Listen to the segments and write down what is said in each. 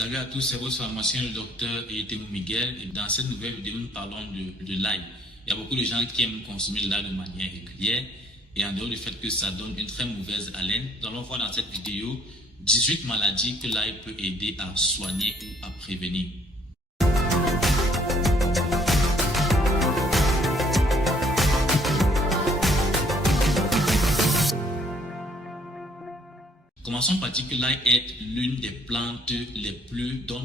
Salut à tous, c'est votre pharmacien, le docteur Théo Miguel. Et dans cette nouvelle vidéo, nous parlons de l'ail. Il y a beaucoup de gens qui aiment consommer l'ail de manière régulière. Et en dehors du fait que ça donne une très mauvaise haleine, nous allons voir dans cette vidéo 18 maladies que l'ail peut aider à soigner ou à prévenir. Commençons par dire que l'ail est l'une des plantes les plus dont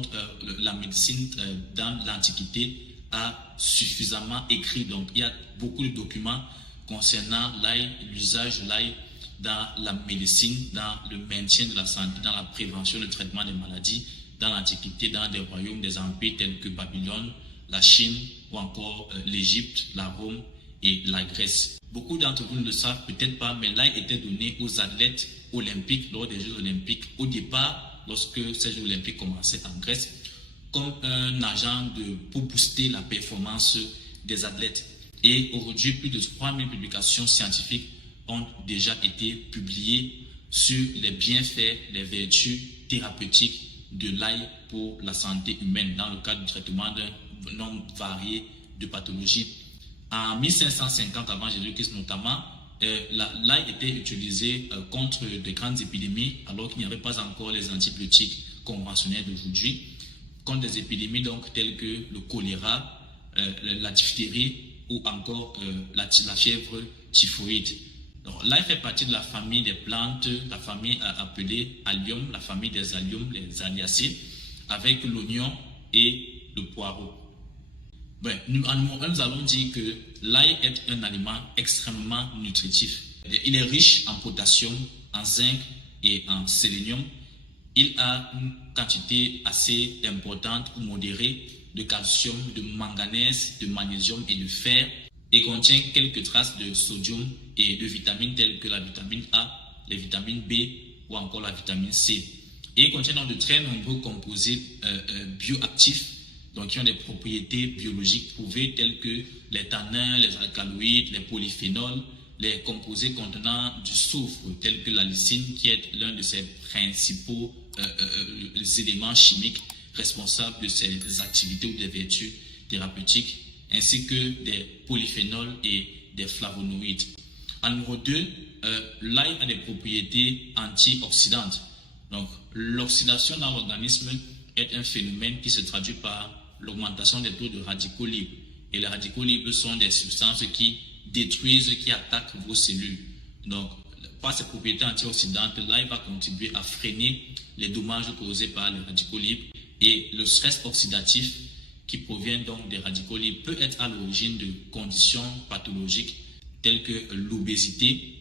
la médecine dans l'Antiquité a suffisamment écrit. Donc il y a beaucoup de documents concernant l'ail, l'usage de l'ail dans la médecine, dans le maintien de la santé, dans la prévention, le traitement des maladies, dans l'Antiquité, dans des royaumes, des empires tels que Babylone, la Chine ou encore l'Égypte, la Rome et la Grèce. Beaucoup d'entre vous ne le savent peut-être pas, mais l'ail était donné aux athlètes olympiques lors des Jeux olympiques au départ, lorsque ces Jeux olympiques commençaient en Grèce, comme un agent pour booster la performance des athlètes. Et aujourd'hui, plus de 3000 publications scientifiques ont déjà été publiées sur les bienfaits, les vertus thérapeutiques de l'ail pour la santé humaine dans le cadre du traitement d'un nombre varié de pathologies. En 1550 avant Jésus-Christ notamment, l'ail était utilisé contre de grandes épidémies alors qu'il n'y avait pas encore les antibiotiques conventionnels d'aujourd'hui, contre des épidémies donc telles que le choléra, la diphtérie ou encore la fièvre typhoïde. L'ail fait partie de la famille des plantes, la famille appelée allium, la famille des alliums, les alliacées, avec l'oignon et le poireau. Nous allons dire que l'ail est un aliment extrêmement nutritif. Il est riche en potassium, en zinc et en sélénium. Il a une quantité assez importante ou modérée de calcium, de manganèse, de magnésium et de fer et contient quelques traces de sodium et de vitamines telles que la vitamine A, les vitamines B ou encore la vitamine C. Et il contient donc de très nombreux composés bioactifs, donc qui ont des propriétés biologiques prouvées telles que les tanins, les alcaloïdes, les polyphénols, les composés contenant du soufre tels que la lysine qui est l'un de ses principaux éléments chimiques responsables de ses activités ou des vertus thérapeutiques, ainsi que des polyphénols et des flavonoïdes. En numéro 2, l'ail a des propriétés antioxydantes. Donc l'oxydation dans l'organisme est un phénomène qui se traduit par l'augmentation des taux de radicaux libres. Et les radicaux libres sont des substances qui détruisent, qui attaquent vos cellules. Donc, par ses propriétés antioxydantes, l'ail va contribuer à freiner les dommages causés par les radicaux libres. Et le stress oxydatif qui provient donc des radicaux libres peut être à l'origine de conditions pathologiques telles que l'obésité,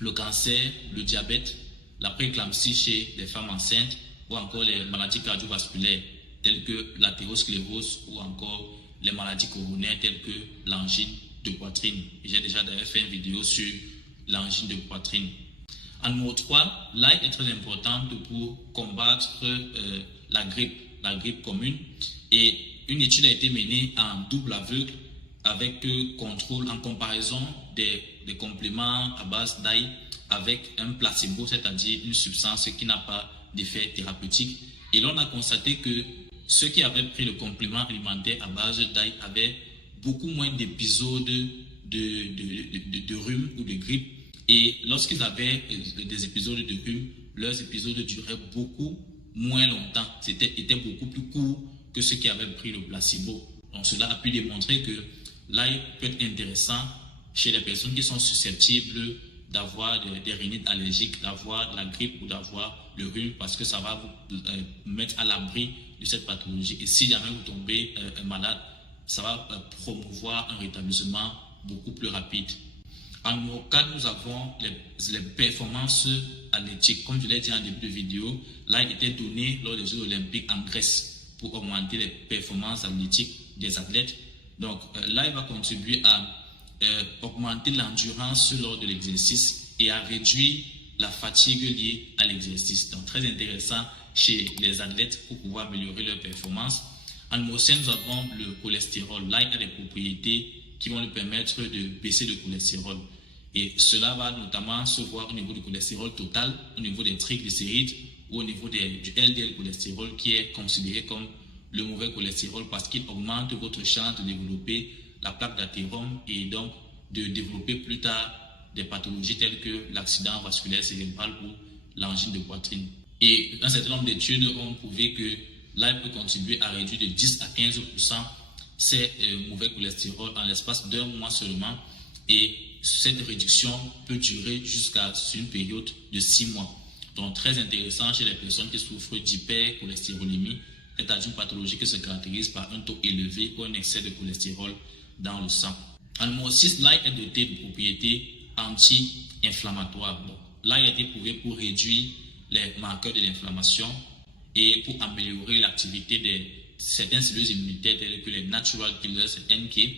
le cancer, le diabète, la prééclampsie chez les femmes enceintes ou encore les maladies cardiovasculaires telles que l'athérosclérose ou encore les maladies coronaires telles que l'angine de poitrine. J'ai déjà d'ailleurs fait une vidéo sur l'angine de poitrine. En numéro 3, l'ail est très importante pour combattre la grippe commune. Et une étude a été menée en double aveugle avec contrôle en comparaison des compléments à base d'ail avec un placebo, c'est-à-dire une substance qui n'a pas d'effet thérapeutique. Et l'on a constaté que ceux qui avaient pris le complément alimentaire à base d'ail avaient beaucoup moins d'épisodes de rhume ou de grippe. Et lorsqu'ils avaient des épisodes de rhume, leurs épisodes duraient beaucoup moins longtemps. Était beaucoup plus court que ceux qui avaient pris le placebo. Donc cela a pu démontrer que l'ail peut être intéressant chez les personnes qui sont susceptibles d'avoir des rhinites allergiques, d'avoir la grippe ou d'avoir le rhume, parce que ça va vous mettre à l'abri de cette pathologie. Et si jamais vous tombez malade, ça va promouvoir un rétablissement beaucoup plus rapide. En numéro 4, nous avons les performances athlétiques. Comme je l'ai dit en début de vidéo, l'ail était donné lors des Jeux olympiques en Grèce pour augmenter les performances athlétiques des athlètes. Donc l'ail va contribuer à augmenter l'endurance lors de l'exercice et à réduire la fatigue liée à l'exercice. Donc très intéressant chez les athlètes pour pouvoir améliorer leur performance. En numéro 5, nous avons le cholestérol. L'ail a des propriétés qui vont lui permettre de baisser le cholestérol. Et cela va notamment se voir au niveau du cholestérol total, au niveau des triglycérides, ou au niveau du LDL cholestérol qui est considéré comme le mauvais cholestérol parce qu'il augmente votre chance de développer la plaque d'athérome et donc de développer plus tard des pathologies telles que l'accident vasculaire cérébral ou l'angine de poitrine. Et un certain nombre d'études ont prouvé que l'ail peut contribuer à réduire de 10 à 15% ces mauvais cholestérol en l'espace d'un mois seulement. Et cette réduction peut durer jusqu'à une période de 6 mois. Donc très intéressant chez les personnes qui souffrent d'hypercholestérolémie, c'est-à-dire une pathologie qui se caractérise par un taux élevé ou un excès de cholestérol dans le sang. En numéro 6, l'ail est doté de propriétés anti-inflammatoires. L'ail a été prouvé pour réduire les marqueurs de l'inflammation et pour améliorer l'activité de certaines cellules immunitaires telles que les natural killers NK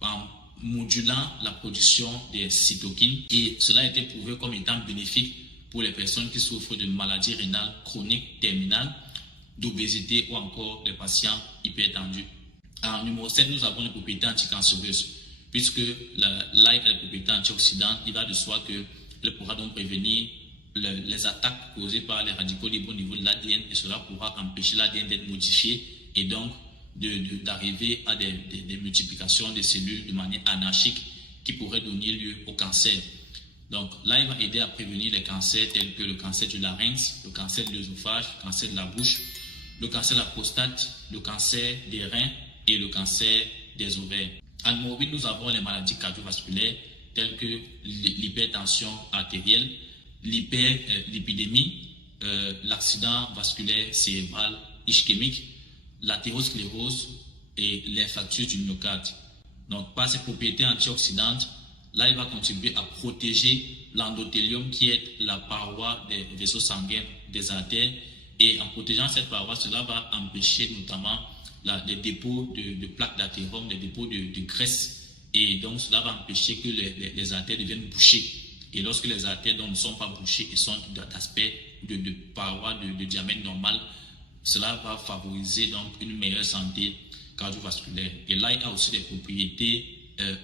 en modulant la production des cytokines, et cela a été prouvé comme étant bénéfique pour les personnes qui souffrent de maladies rénales chroniques terminales, d'obésité ou encore les patients hypertendus. En numéro 7, nous avons les propriétés anticancéreuses. Puisque l'ail a les propriétés antioxydantes, il va de soi qu'elle pourra donc prévenir les attaques causées par les radicaux libres au niveau de l'ADN, et cela pourra empêcher l'ADN d'être modifié et donc d'arriver à des multiplications des cellules de manière anarchique qui pourraient donner lieu au cancer. Donc là, il va aider à prévenir les cancers tels que le cancer du larynx, le cancer de l'œsophage, le cancer de la bouche, le cancer de la prostate, le cancer des reins et le cancer des ovaires. En numéro 8, nous avons les maladies cardiovasculaires telles que l'hypertension artérielle, l'hyperlipidémie, l'accident vasculaire cérébral ischémique, l'athérosclérose et l'infarctus du myocarde. Donc, par ses propriétés antioxydantes, là, il va contribuer à protéger l'endothélium qui est la paroi des vaisseaux sanguins des artères. Et en protégeant cette paroi, cela va empêcher notamment les dépôts de plaques d'athérome, les dépôts de graisse. Et donc, cela va empêcher que les artères deviennent bouchées. Et lorsque les artères donc, ne sont pas bouchées et sont d'aspect de paroi de diamètre normal, cela va favoriser donc une meilleure santé cardiovasculaire. Et là, il y a aussi des propriétés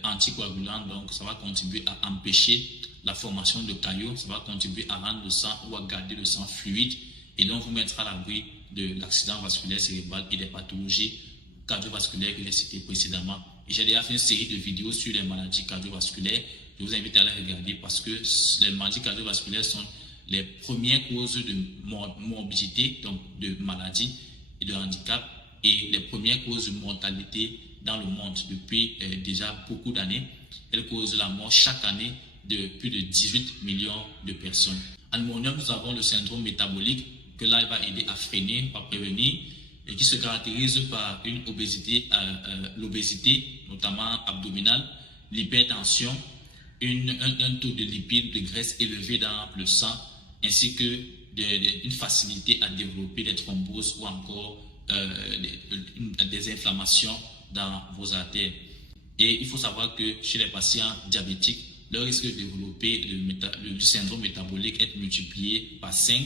anticoagulantes, donc ça va contribuer à empêcher la formation de caillots, ça va contribuer à rendre le sang ou à garder le sang fluide et donc vous mettre à l'abri de l'accident vasculaire cérébral et des pathologies cardiovasculaires que j'ai citées précédemment. Et j'ai déjà fait une série de vidéos sur les maladies cardiovasculaires. Je vous invite à les regarder parce que les maladies cardiovasculaires sont les premières causes de morbidité, donc de maladie et de handicap, et les premières causes de mortalité dans le monde depuis déjà beaucoup d'années. Elles causent la mort chaque année de plus de 18 millions de personnes. En numéro 9, nous avons le syndrome métabolique que là, il va aider à freiner, à prévenir, et qui se caractérise par une obésité, l'obésité, notamment abdominale, l'hypertension, un taux de lipides, de graisse élevé dans le sang, ainsi que une facilité à développer des thromboses ou encore des inflammations dans vos artères. Et il faut savoir que chez les patients diabétiques, le risque de développer le syndrome métabolique est multiplié par 5,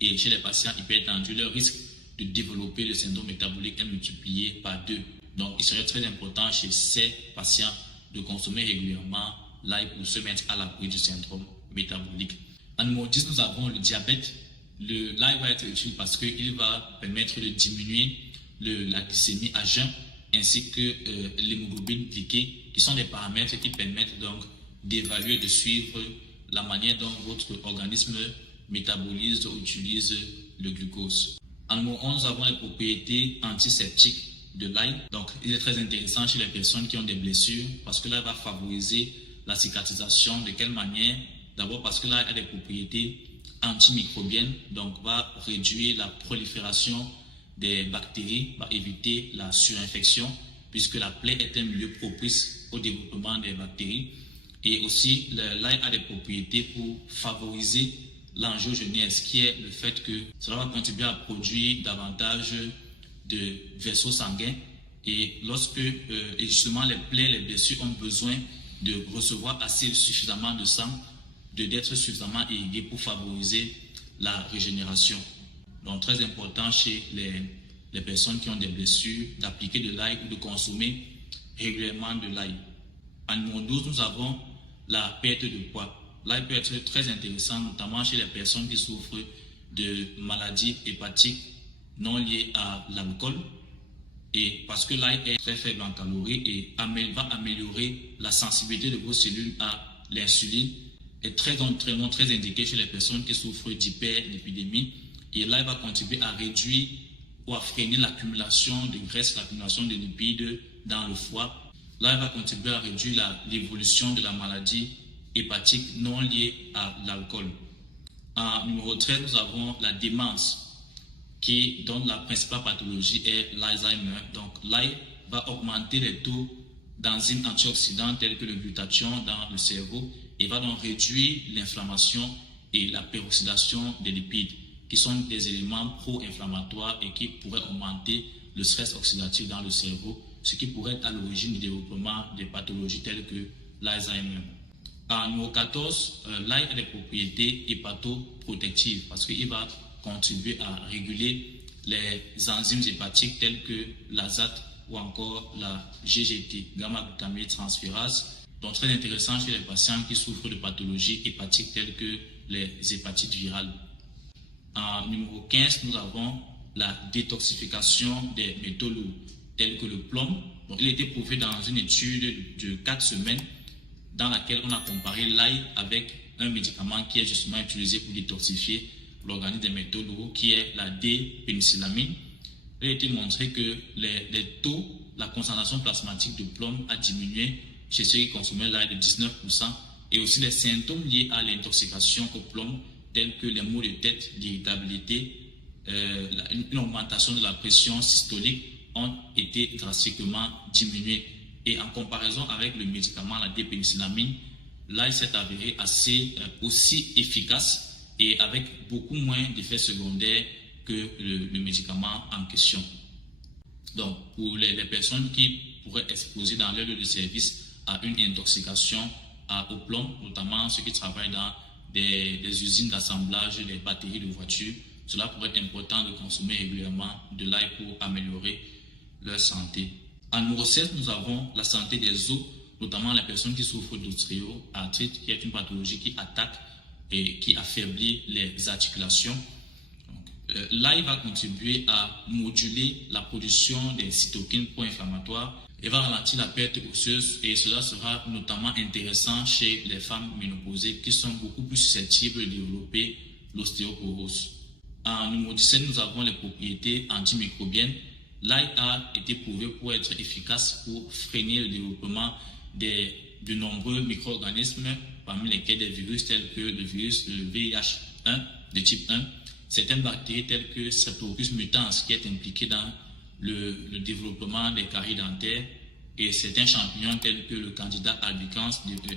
et chez les patients hypertendus, le risque de développer le syndrome métabolique est multiplié par 2. Donc, il serait très important chez ces patients de consommer régulièrement l'ail pour se mettre à l'abri du syndrome métabolique. En numéro 10, nous avons le diabète. L'ail va être utile parce qu'il va permettre de diminuer la glycémie à jeun ainsi que l'hémoglobine glyquée, qui sont des paramètres qui permettent donc d'évaluer et de suivre la manière dont votre organisme métabolise ou utilise le glucose. En numéro 11, nous avons les propriétés antiseptiques de l'ail. Donc, il est très intéressant chez les personnes qui ont des blessures parce que l'ail va favoriser la cicatrisation. De quelle manière? D'abord parce que l'ail a des propriétés antimicrobiennes, donc va réduire la prolifération des bactéries, va éviter la surinfection puisque la plaie est un milieu propice au développement des bactéries. Et aussi, l'ail a des propriétés pour favoriser l'angiogénèse, qui est le fait que cela va contribuer à produire davantage de vaisseaux sanguins. Et lorsque justement les plaies, les blessures ont besoin de recevoir suffisamment de sang, d'être suffisamment irriguées pour favoriser la régénération. Donc très important chez les personnes qui ont des blessures d'appliquer de l'ail ou de consommer régulièrement de l'ail. En numéro 12, nous avons la perte de poids. L'ail peut être très intéressant, notamment chez les personnes qui souffrent de maladies hépatiques non liées à l'alcool. Et parce que l'ail est très faible en calories et va améliorer la sensibilité de vos cellules à l'insuline, est très indiqué chez les personnes qui souffrent d'hyperlipidémie. Et l'ail va contribuer à réduire ou à freiner l'accumulation de graisse, l'accumulation de lipides dans le foie. L'ail va contribuer à réduire l'évolution de la maladie hépatique non liée à l'alcool. En numéro 13, nous avons la démence, dont la principale pathologie est l'Alzheimer. Donc, l'ail va augmenter les taux d'enzymes antioxydantes tels que le glutathion dans le cerveau et va donc réduire l'inflammation et la peroxydation des lipides, qui sont des éléments pro-inflammatoires et qui pourraient augmenter le stress oxydatif dans le cerveau, ce qui pourrait être à l'origine du développement des pathologies telles que l'Alzheimer. En numéro 14, l'ail a des propriétés hépatoprotectives parce qu'il va contribuer à réguler les enzymes hépatiques telles que l'azate ou encore la GGT, gamma-glutamate transférase, donc très intéressant chez les patients qui souffrent de pathologies hépatiques telles que les hépatites virales. En numéro 15, nous avons la détoxification des métaux lourds tels que le plomb. Donc, il a été prouvé dans une étude de 4 semaines dans laquelle on a comparé l'ail avec un médicament qui est justement utilisé pour détoxifier l'organisme des métaux lourds, qui est la D-pénicillamine. Il a été montré que les taux, la concentration plasmatique de plomb a diminué chez ceux qui consommaient l'ail de 19%, et aussi les symptômes liés à l'intoxication au plomb, tels que les maux de tête, l'irritabilité, une augmentation de la pression systolique, ont été drastiquement diminués. Et en comparaison avec le médicament, la D-pénicillamine, l'ail s'est avéré aussi efficace et avec beaucoup moins d'effets secondaires que le médicament en question. Donc, pour les personnes qui pourraient exposer dans leur lieu de service à une intoxication au plomb, notamment ceux qui travaillent dans des usines d'assemblage des batteries de voitures, cela pourrait être important de consommer régulièrement de l'ail pour améliorer leur santé. En numéro 7, nous avons la santé des os, notamment les personnes qui souffrent d'ostéo-arthrite, qui est une pathologie qui attaque et qui affaiblit les articulations. L'ail va contribuer à moduler la production des cytokines pro-inflammatoires et va ralentir la perte osseuse, et cela sera notamment intéressant chez les femmes ménopausées qui sont beaucoup plus susceptibles de développer l'ostéoporose. En numéro 17, nous avons les propriétés antimicrobiennes. L'ail a été prouvé pour être efficace pour freiner le développement de nombreux micro-organismes, parmi lesquels des virus tels que le virus VIH1 de type 1, certaines bactéries telles que Streptococcus mutans qui est impliqué dans le développement des caries dentaires, et certains champignons tels que le Candida albicans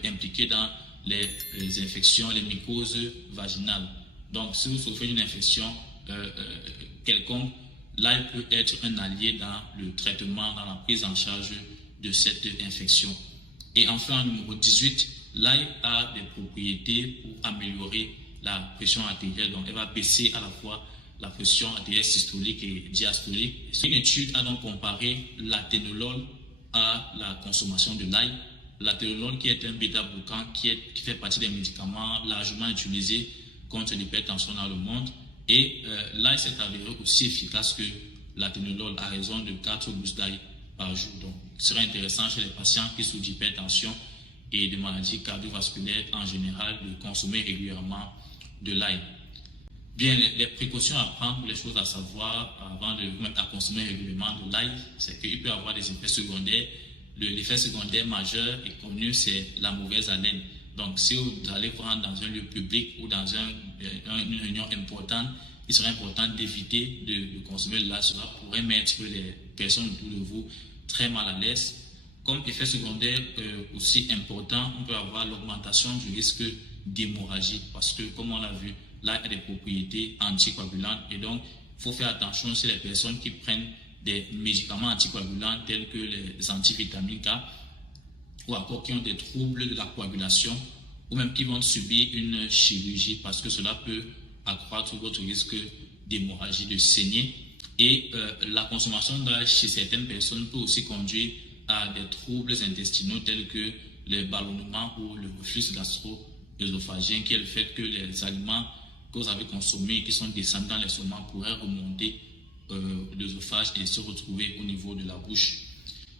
impliqué dans les infections, les mycoses vaginales. Donc, si vous souffrez d'une infection quelconque, l'ail peut être un allié dans le traitement, dans la prise en charge de cette infection. Et enfin, en numéro 18, l'ail a des propriétés pour améliorer la pression artérielle. Donc, elle va baisser à la fois la pression artérielle systolique et diastolique. Une étude a donc comparé l'athénolol à la consommation de l'ail. L'athénolol, qui est un bêta-glucan qui fait partie des médicaments largement utilisés contre l'hypertension dans le monde. Et l'ail s'est avéré aussi efficace que l'athénolol à raison de 4 gousses d'ail par jour. Donc, il serait intéressant chez les patients qui souffrent d'hypertension et de maladies cardiovasculaires en général de consommer régulièrement de l'ail. Bien, les précautions à prendre, les choses à savoir avant de vous mettre à consommer régulièrement de l'ail, c'est qu'il peut avoir des effets secondaires. L'effet secondaire majeur et connu, c'est la mauvaise haleine. Donc, si vous allez vous rendre dans un lieu public ou dans une réunion importante, il serait important d'éviter de consommer de l'ail. Cela pourrait mettre les personnes autour de vous très mal à l'aise. Comme effet secondaire aussi important, on peut avoir l'augmentation du risque d'hémorragie parce que, comme on l'a vu, l'ail a des propriétés anticoagulantes et donc il faut faire attention chez les personnes qui prennent des médicaments anticoagulants tels que les antivitamines K ou encore qui ont des troubles de la coagulation ou même qui vont subir une chirurgie parce que cela peut accroître votre risque d'hémorragie, de saignée. Et la consommation d'ail chez certaines personnes peut aussi conduire à des troubles intestinaux tels que le ballonnement ou le reflux gastro-œsophagien, qui est le fait que les aliments que vous avez consommés, qui sont descendus dans l'estomac, pourraient remonter l'œsophage et se retrouver au niveau de la bouche.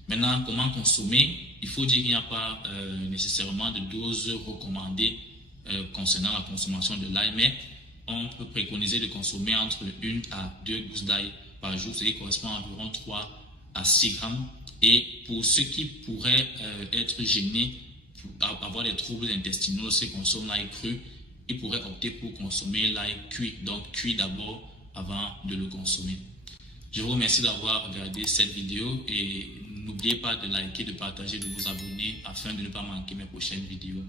Maintenant, comment consommer? Il faut dire qu'il n'y a pas nécessairement de dose recommandée concernant la consommation de l'ail, mais on peut préconiser de consommer entre 1 à 2 gousses d'ail par jour, ce qui correspond à environ 3 à 6 grammes. Et pour ceux qui pourraient être gênés, avoir des troubles intestinaux, ceux qui consomment l'ail cru, ils pourraient opter pour consommer l'ail cuit, donc cuit d'abord avant de le consommer. Je vous remercie d'avoir regardé cette vidéo et n'oubliez pas de liker, de partager, de vous abonner afin de ne pas manquer mes prochaines vidéos.